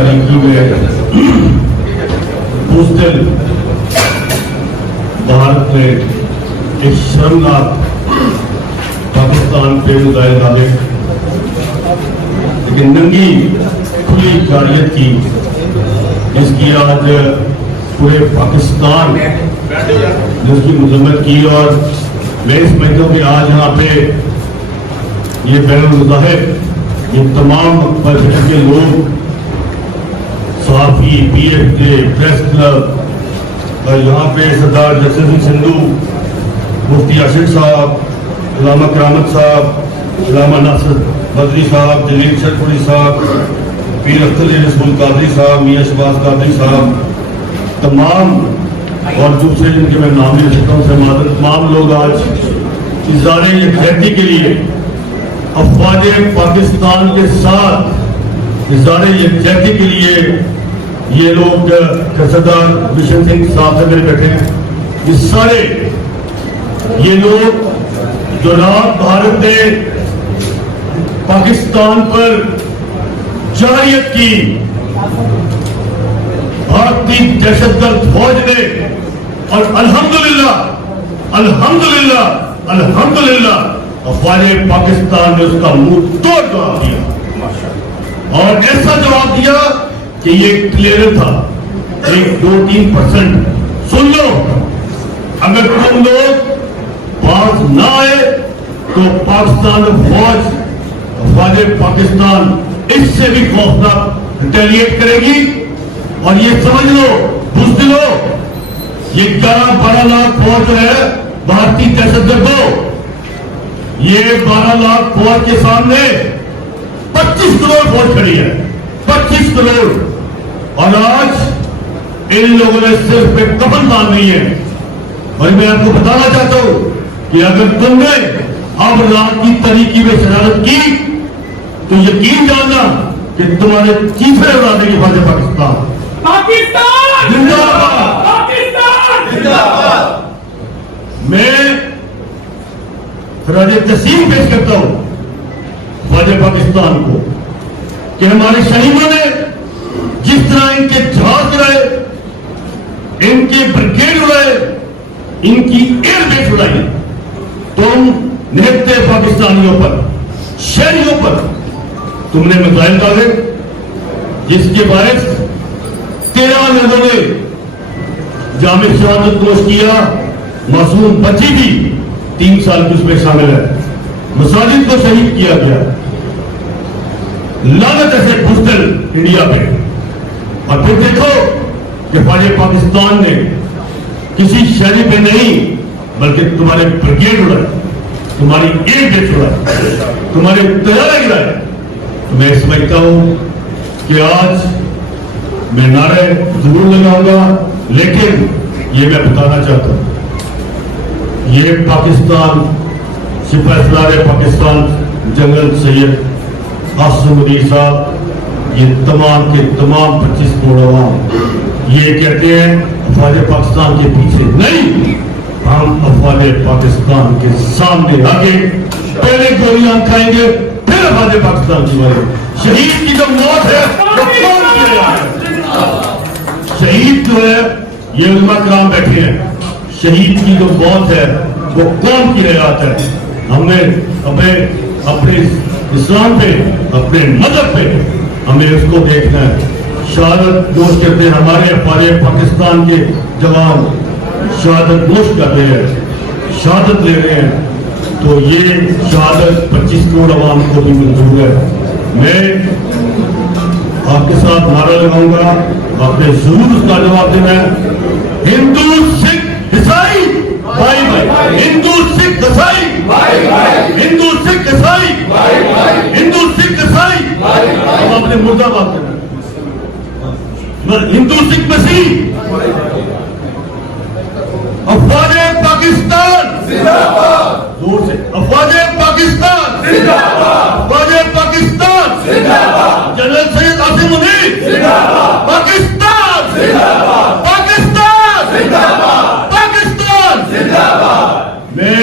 तारीखी में बुज़दिल भारत ने एक शर्मनाक पाकिस्तान पे मुजाहिर डाले, लेकिन नंगी खुली गालियत की इसकी आज पूरे पाकिस्तान ने उसकी मजम्मत की। और मैं समझता हूँ कि आज यहाँ पे ये बैन-उल-मुज़ाहिर ये तमाम मजहब के लोग, सहाफ़ी, PFJ, प्रेस क्लब और यहाँ पे सरदार जस्टिस सिंह संधू, मुफ्ती आशिक साहब, इलामा करामत साहब, इलामा नासिर बदरी साहब, जलील शरफुरी साहब, पीर अख्तर रसूल कादरी साहब, मियाँ शहबाज कादरी साहब, तमाम और दूसरे जिनके मैं नाम ले सकता हूँ समाज, तमाम लोग आज इज़हार यकजहती के लिए अफवाज पाकिस्तान के साथ इज़हार यकजहती के लिए ये लोग सरदार बिशन सिंह साहब से मेरे बैठे हैं, ये सारे ये लोग जो रात भारत ने पाकिस्तान पर जारियत की, भारतीय दहशतगर्द फौज ने, और अल्हम्दुलिल्लाह अल्हम्दुलिल्लाह अल्हम्दुलिल्लाह अफवाज पाकिस्तान ने उसका मुंह तोड़ जवाब दिया, और ऐसा जवाब दिया कि ये क्लियर था। 1-2-3% सुन लो, अगर तुम लोग बात ना आए तो पाकिस्तान फौज अफवाज पाकिस्तान इससे भी खौफनाक रिटेलिएट करेगी। और ये समझ लो, बुज़दिलो, ये 11-12 लाख फौज है भारतीय दहशतगर्दों, ये 12 लाख फौज के सामने 25 करोड़ फौज खड़ी है, 25 करोड़। और आज इन लोगों ने सिर्फ एक कफन बांधी है। और मैं आपको बताना चाहता हूं कि अगर तुमने अब रात की तरीकी में शरारत की तो यकीन जानना कि तुम्हारे चीफे उड़ा देगी फौज पाकिस्तान। पाकिस्तान जिंदाबाद, पाकिस्तान जिंदाबाद। मैं खराज तस्लीम पेश करता हूं फौज पाकिस्तान को कि हमारे शहीदों ने जिस तरह इनके जहाज उड़ाए, इनके ब्रिगेड उड़ाए, इनकी एयरबेस उड़ाई, तुम निहत्ते पाकिस्तानियों पर, शहरियों पर तुमने मिसाइल डाले, जिसके बायस 13 लोगों ने जामिर शहादत नोश किया, मासूम बच्ची भी 3 साल की उसमें शामिल है, मसाजिद को शहीद किया गया। लानत ऐसे बुज़दिल इंडिया पे। और फिर देखो कि फौज पाकिस्तान ने किसी शहरी पे नहीं बल्कि तुम्हारे ब्रिगेड उड़ाए, तुम्हारी एयरबेस उड़ाए, तुम्हारे तैयारा गिराए। तो मैं समझता हूं कि आज मैं नारे जरूर लगाऊंगा, लेकिन ये मैं बताना चाहता हूं, ये पाकिस्तान सिपहसालार पाकिस्तान जनरल सैयद आसिम मुनीर साहब, ये तमाम के तमाम 25 करोड़ अवाम ये कहते हैं अफवाज पाकिस्तान के पीछे नहीं, हम अफवाज पाकिस्तान के सामने आगे पहले गोलियां खाएंगे, फिर अफवाज पाकिस्तान की मारे। शहीद की जो मौत है वो कौन किया है? शहीद जो है ये उलमा कराम बैठे हैं, शहीद की जो मौत है वो कौन की हयात है? हमने अपने इस्लाम पे, अपने मजहब पे हमें उसको देखना है। शहादत नोश करते हैं हमारे अफवाज पाकिस्तान के जवान, शहादत नोश कर रहे हैं, शहादत ले रहे हैं, तो ये शहादत 25 करोड़ अवाम को भी मंजूर है। मैं आपके साथ नारा लगाऊंगा, आपने जरूर उसका जवाब देना है। हिंदू सिख ईसाई भाई भाई, हिंदू सिख ईसाई भाई भाई, हिंदू सिख ईसाई भाई भाई, हिंदू सिख ईसाई भाई भाई। हम अपने मुर्दाबाद करना, हिंदू सिख मसीह, अफवाज पाकिस्तान जिंदाबाद, जोर से अफवाज पाकिस्तान जिंदाबाद, अफवाज पाकिस्तान जिंदाबाद, जनरल सैयद आसिम मुनीर जिंदाबाद।